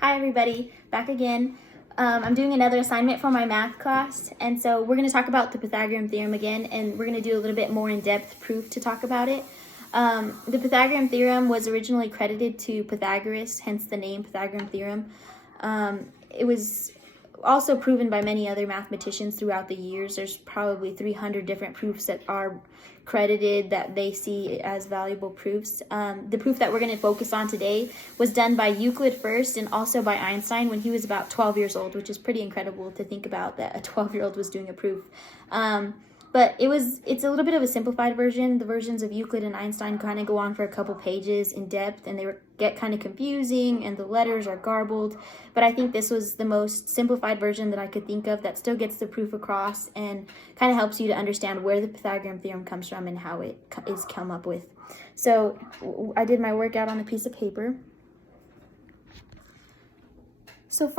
Hi everybody, back again. I'm doing another assignment for my math class, and so we're going to talk about the Pythagorean theorem again, and we're going to do a little bit more in-depth proof to talk about it. The Pythagorean theorem was originally credited to Pythagoras, hence the name Pythagorean theorem. It was also proven by many other mathematicians throughout the years. There's probably 300 different proofs that are credited that they see as valuable proofs. The proof that we're going to focus on today was done by Euclid first and also by Einstein when he was about 12 years old, which is pretty incredible to think about that a 12-year-old was doing a proof. But it's a little bit of a simplified version. The versions of Euclid and Einstein kind of go on for a couple pages in depth, and they get kind of confusing, and the letters are garbled. But I think this was the most simplified version that I could think of that still gets the proof across and kind of helps you to understand where the Pythagorean theorem comes from and how it is come up with. So I did my workout on a piece of paper. So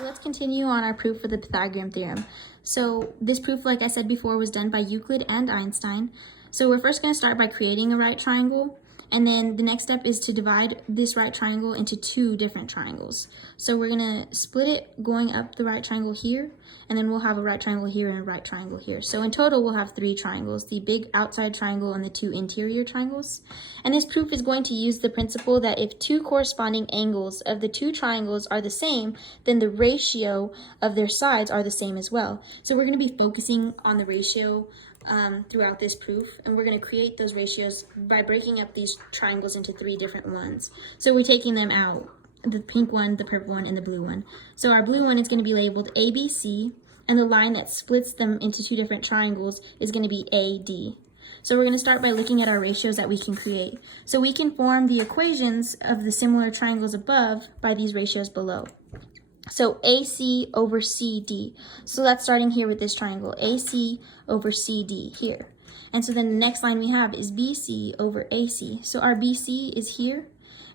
let's continue on our proof for the Pythagorean theorem. So this proof, like I said before, was done by Euclid and Einstein. So we're first going to start by creating a right triangle, and then the next step is to divide this right triangle into two different triangles. So we're going to split it going up the right triangle here, and then we'll have a right triangle here and a right triangle here. So in total, we'll have three triangles, the big outside triangle and the two interior triangles. And this proof is going to use the principle that if two corresponding angles of the two triangles are the same, then the ratio of their sides are the same as well. So we're going to be focusing on the ratio throughout this proof, and we're going to create those ratios by breaking up these triangles into three different ones. So we're taking them out, the pink one, the purple one, and the blue one. So our blue one is going to be labeled ABC, and the line that splits them into two different triangles is going to be AD. So we're going to start by looking at our ratios that we can create. So we can form the equations of the similar triangles above by these ratios below. So AC over CD. So that's starting here with this triangle, AC over CD here. And so then the next line we have is BC over AC. So our BC is here,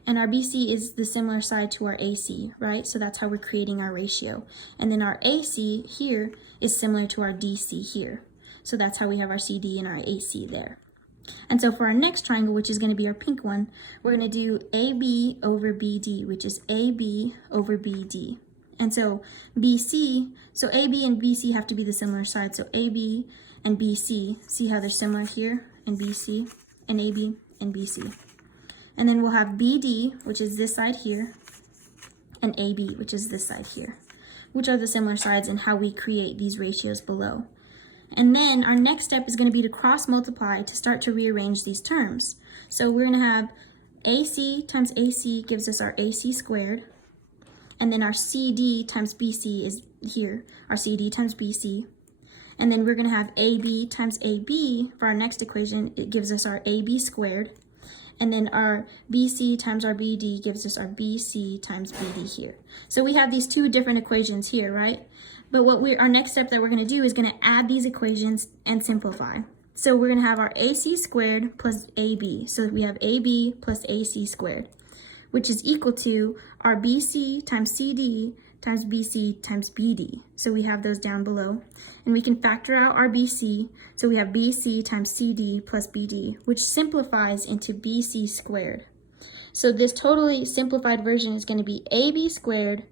and our BC is the similar side to our AC, right? So that's how we're creating our ratio. And then our AC here is similar to our DC here. So that's how we have our CD and our AC there. And so for our next triangle, which is going to be our pink one, we're going to do AB over BD, which is AB over BD. And so BC, so AB and BC have to be the similar side. So AB and BC, see how they're similar here, and BC, and AB and BC. And then we'll have BD, which is this side here, and AB, which is this side here, which are the similar sides and how we create these ratios below. And then our next step is going to be to cross multiply to start to rearrange these terms. So we're going to have AC times AC gives us our AC squared. And then our CD times BC is here, our CD times BC. And then we're going to have AB times AB for our next equation. It gives us our AB squared. And then our BC times our BD gives us our BC times BD here. So we have these two different equations here, right? But our next step that we're going to do is going to add these equations and simplify. So we're going to have our AC squared plus AB. So we have AB plus AC squared, which is equal to our BC times CD times BC times BD. So we have those down below. And we can factor out our BC. So we have BC times CD plus BD, which simplifies into BC squared. So this totally simplified version is going to be AB squared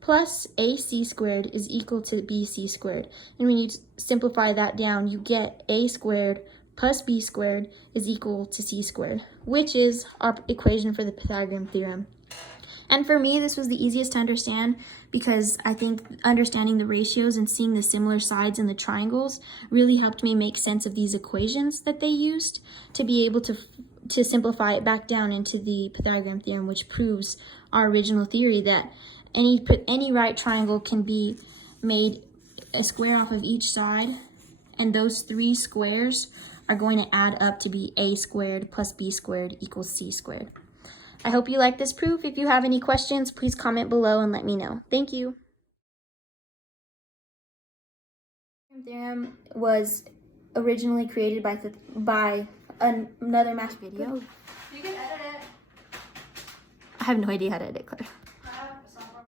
plus AC squared is equal to BC squared. And when you simplify that down, you get A squared plus B squared is equal to C squared, which is our equation for the Pythagorean theorem. And for me, this was the easiest to understand because I think understanding the ratios and seeing the similar sides in the triangles really helped me make sense of these equations that they used to be able to simplify it back down into the Pythagorean theorem, which proves our original theory that any right triangle can be made a square off of each side, and those three squares are going to add up to be A squared plus B squared equals C squared. I hope you like this proof. If you have any questions, please comment below and let me know. Thank you. The theorem was originally created by another math video. You can edit it. I have no idea how to edit, Claire.